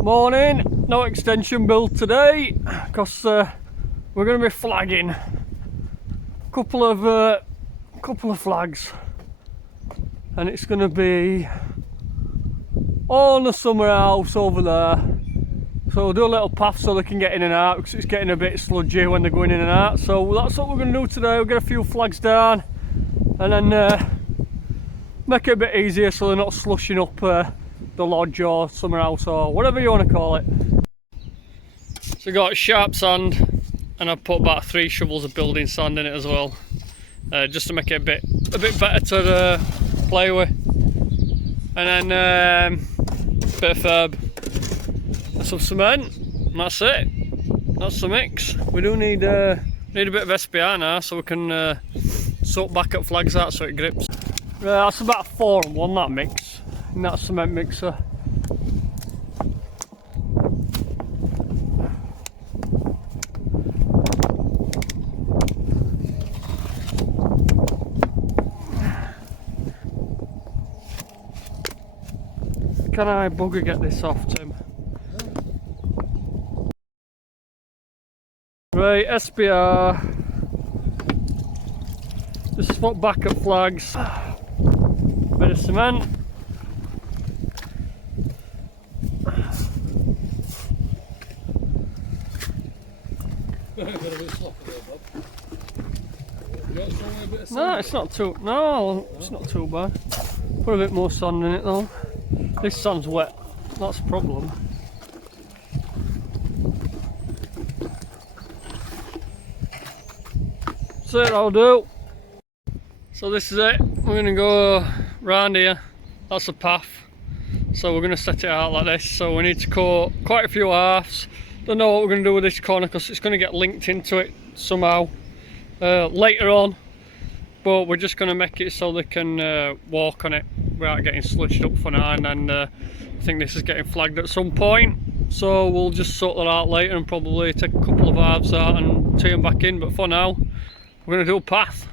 Morning, no extension build today because we're going to be flagging a couple of flags, and it's going to be on the summer house over there. So we'll do a little path so they can get in and out because it's getting a bit sludgy when they're going in and out. So that's what we're going to do today. We'll get a few flags down and then make it a bit easier so they're not slushing up the lodge or summer house or whatever you want to call it. So I got sharp sand and I've put about 3 shovels of building sand in it as well, just to make it a bit better to play with. And then a bit of herb and some cement, and that's it. That's the mix. We do need a bit of SPR now so we can soak backup flags out so it grips. That's about 4-1 that mix in that cement mixer. Can I bugger get this off, Tim? Right, SPR. This is for backup flags. Bit of cement. No, it's not too. No, it's not too bad. Put a bit more sand in it though. This sand's wet. That's a problem. So that'll do. So this is it. We're gonna go round here. That's the path. So we're gonna set it out like this. So we need to cut quite a few halves. Don't know what we're gonna do with this corner because it's gonna get linked into it somehow later on. But we're just gonna make it so they can walk on it without getting sludged up for now. And then I think this is getting flagged at some point. So we'll just sort that out later and probably take a couple of halves out and tee them back in. But for now, we're gonna do a path.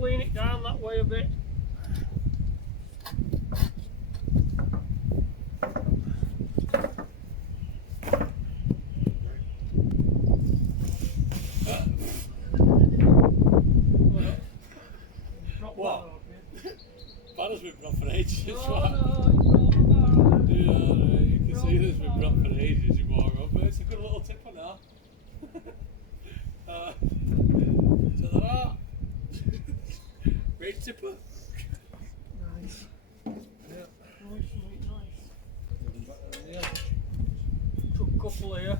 Lean it down that way a bit. What? Banner's been brought for ages. No, Yeah, you can see this been brought for ages, you moron, but it's a good little tipper now. So there are. Great tipper. Nice. Yeah. Nice. Took a couple here.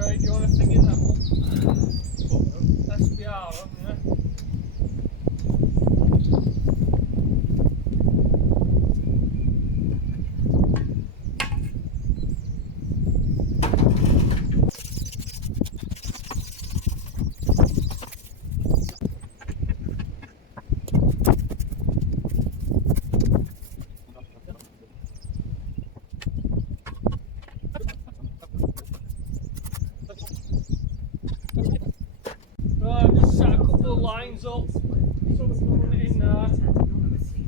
Right, do you want to think in that one? SPR, haven't you? Right, I've just set a couple of lines up so we can run it in there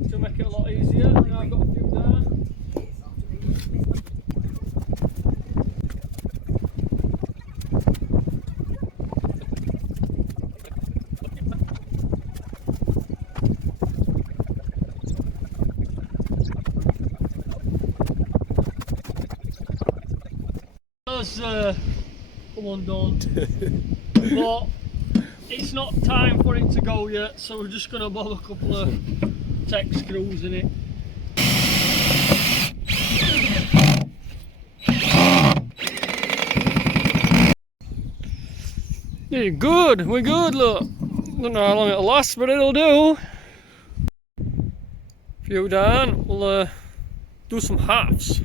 to make it a lot easier. Now I've got a few down. come undone. But it's not time for it to go yet, so we're just going to bob a couple of tech screws in it. Yeah, good, we're good, look. Don't know how long it'll last, but it'll do. Few down, we'll do some halves.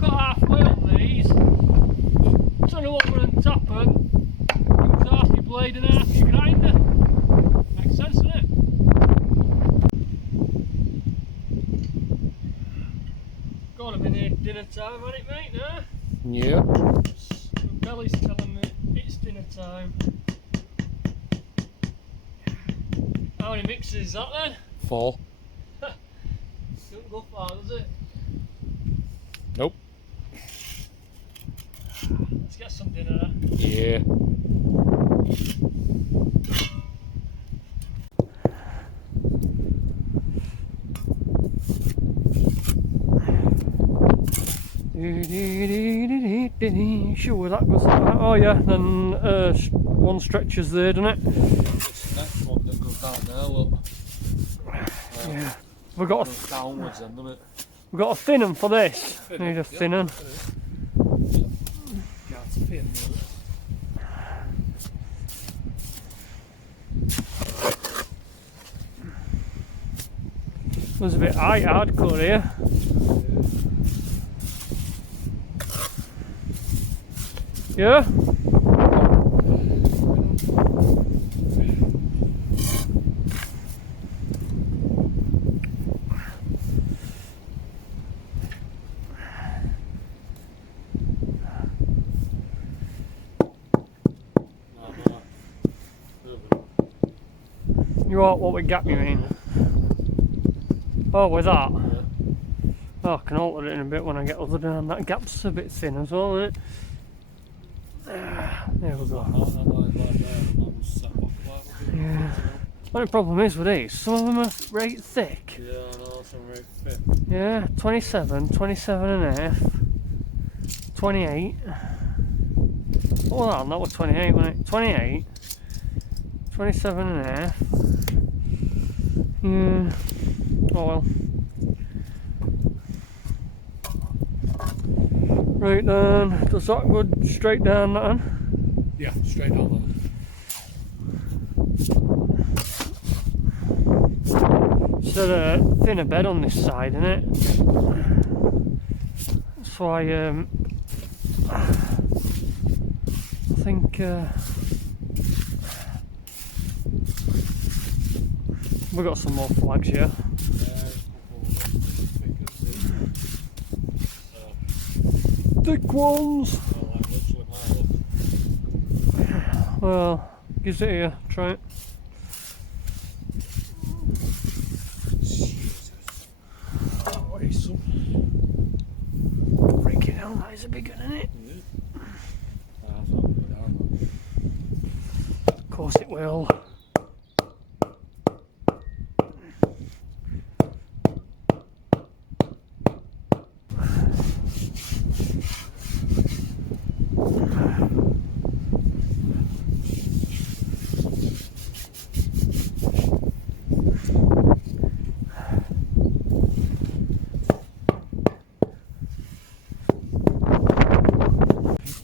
Cut halfway on these. Don't know what we're on top of. Use half your blade and half your grinder. Makes sense, doesn't it? Gotta be near dinner time, hasn't it, mate? Nah? Yeah. Belly's telling me it's dinner time. How many mixes is that then? 4. Don't go far, does it? Nope. Let's get some dinner. Yeah. Sure, that goes like that. Oh yeah, then one stretches there, doesn't it? It's the next one that goes down there, look. Yeah. We've got Goes downwards then, doesn't it? we've got a thin one for this. Need a thin one. That's thin. It was a bit hardcore here. Yeah? You want what we gap you mean? Oh, with that? Yeah. Oh, I can alter it in a bit when I get other down. That gap's a bit thin as well, isn't it? There we go. Yeah. What the problem is with these, some of them are right thick. Yeah, I know, some very thick. Yeah, 27, 27 and a half, 28. Oh, that was 28, wasn't it? 28, 27 and a half. Yeah. Oh well. Right then, does that go straight down that one? Yeah, straight on Instead of thinner bed on this side, innit? So I think we've got some more flags here. Thick ones. Well, gives it here. Try it. Freaking hell, that is a big one, isn't it? Of course it will.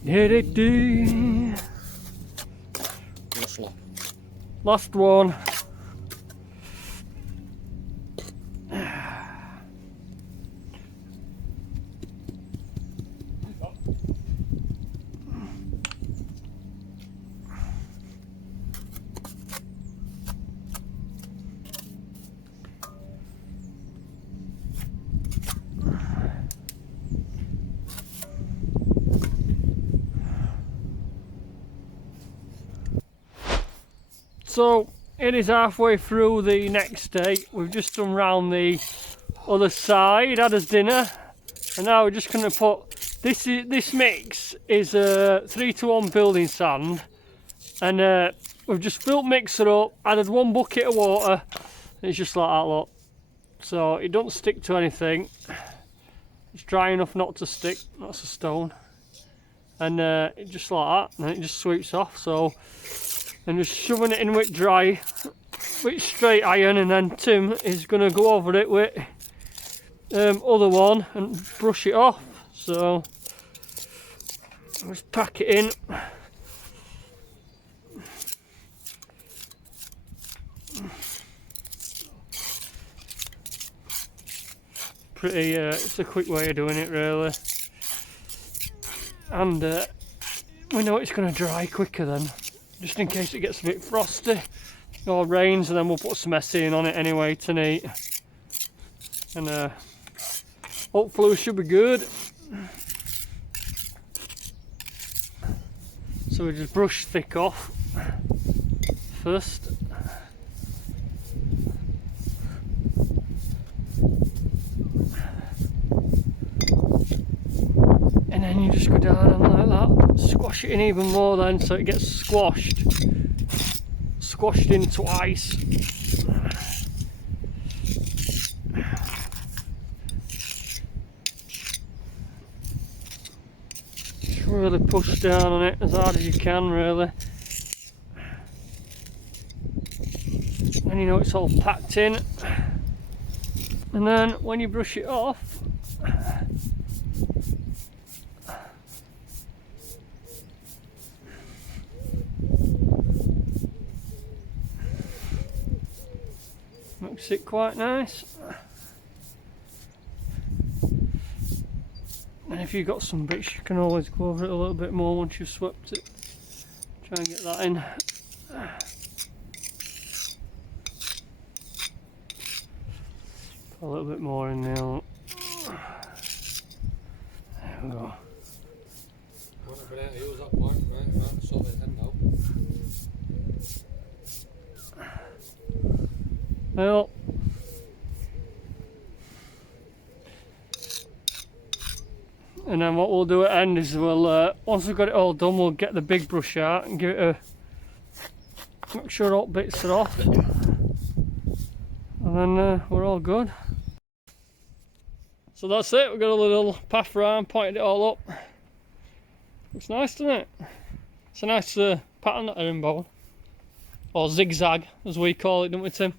Hit it, do. Last one. So it is halfway through the next day. We've just done round the other side, had us dinner, and now we're just going to put this mix is 3-to-1 building sand, and we've just filled mixer up, added 1 bucket of water, and it's just like that, look. so it don't stick to anything. It's dry enough not to stick. That's a stone, and it just like that, and then it just sweeps off. So I'm just shoving it in with dry, with straight iron, and then Tim is gonna go over it with other one and brush it off. So I'll just pack it in. Pretty, it's a quick way of doing it really, and we know it's going to dry quicker then, just in case it gets a bit frosty or rains, and then we'll put some messing on it anyway tonight, and hopefully we should be good. So we just brush thick off first. And then you just go down and like that, squash it in even more then, so it gets squashed in twice. Just really push down on it as hard as you can really. And you know it's all packed in. And then when you brush it off, makes it quite nice. And if you've got some bits, you can always go over it a little bit more once you've swept it. Try and get that in. Put a little bit more in there. There we go. Well, and then what we'll do at the end is we'll, once we've got it all done, we'll get the big brush out and give it a, make sure all bits are off, and then we're all good. So that's it, we've got a little path around, pointed it all up. Looks nice, doesn't it? It's a nice pattern that herringbone, or zigzag as we call it, don't we, Tim?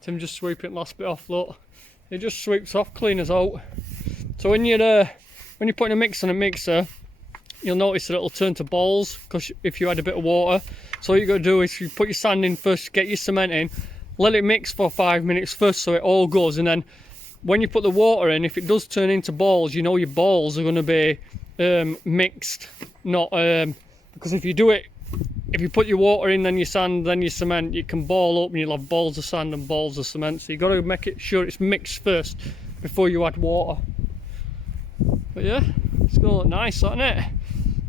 Tim just sweep it last bit off, look. It just sweeps off clean as out. So when you're putting a mix on a mixer, you'll notice that it'll turn to balls, because if you add a bit of water. So all you got to do is you put your sand in first, get your cement in, let it mix for 5 minutes first so it all goes, and then when you put the water in, if it does turn into balls, you know your balls are going to be mixed, not because if you do it, if you put your water in, then your sand, then your cement, it can ball up and you'll have balls of sand and balls of cement. So you've got to make it sure it's mixed first before you add water. But yeah, it's going to look nice, isn't it?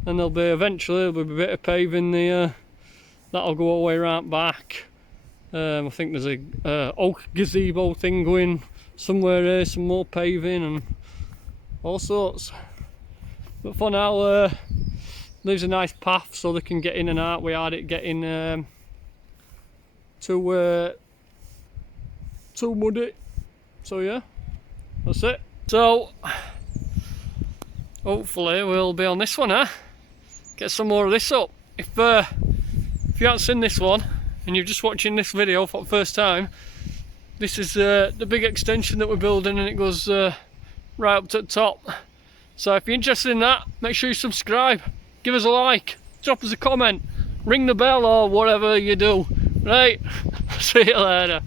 And there'll be eventually a bit of paving the that'll go all the way around back. I think there's a oak gazebo thing going somewhere here, some more paving and all sorts. But for now, leaves a nice path so they can get in and out without it getting too muddy. So yeah, that's it. So hopefully we'll be on this one, get some more of this up. If you haven't seen this one and you're just watching this video for the first time, this is the big extension that we're building, and it goes right up to the top. So if you're interested in that, make sure you subscribe, give us a like, drop us a comment, ring the bell or whatever you do. Right, see you later.